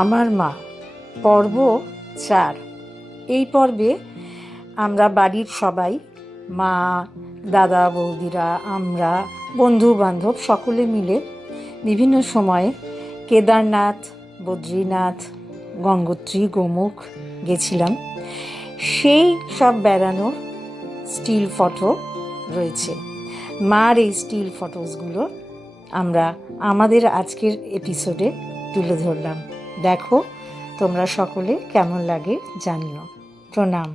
আমার মা পর্ব 4। এই পর্বে আমরা বাড়ির সবাই, মা, দাদা, বৌদিরা, আমরা, বন্ধু বান্ধব সকলে মিলে বিভিন্ন সময়ে কেদারনাথ, বদ্রীনাথ, গঙ্গোত্রী, গোমুখ গেছিলাম। সেই সব বেড়ানোর স্টিল ফটো রয়েছে। মার এই স্টিল ফটোসগুলো আমরা আমাদের আজকের এপিসোডে তুলে ধরলাম। দেখো তোমরা সকলে কেমন লাগে জানিও। প্রণাম।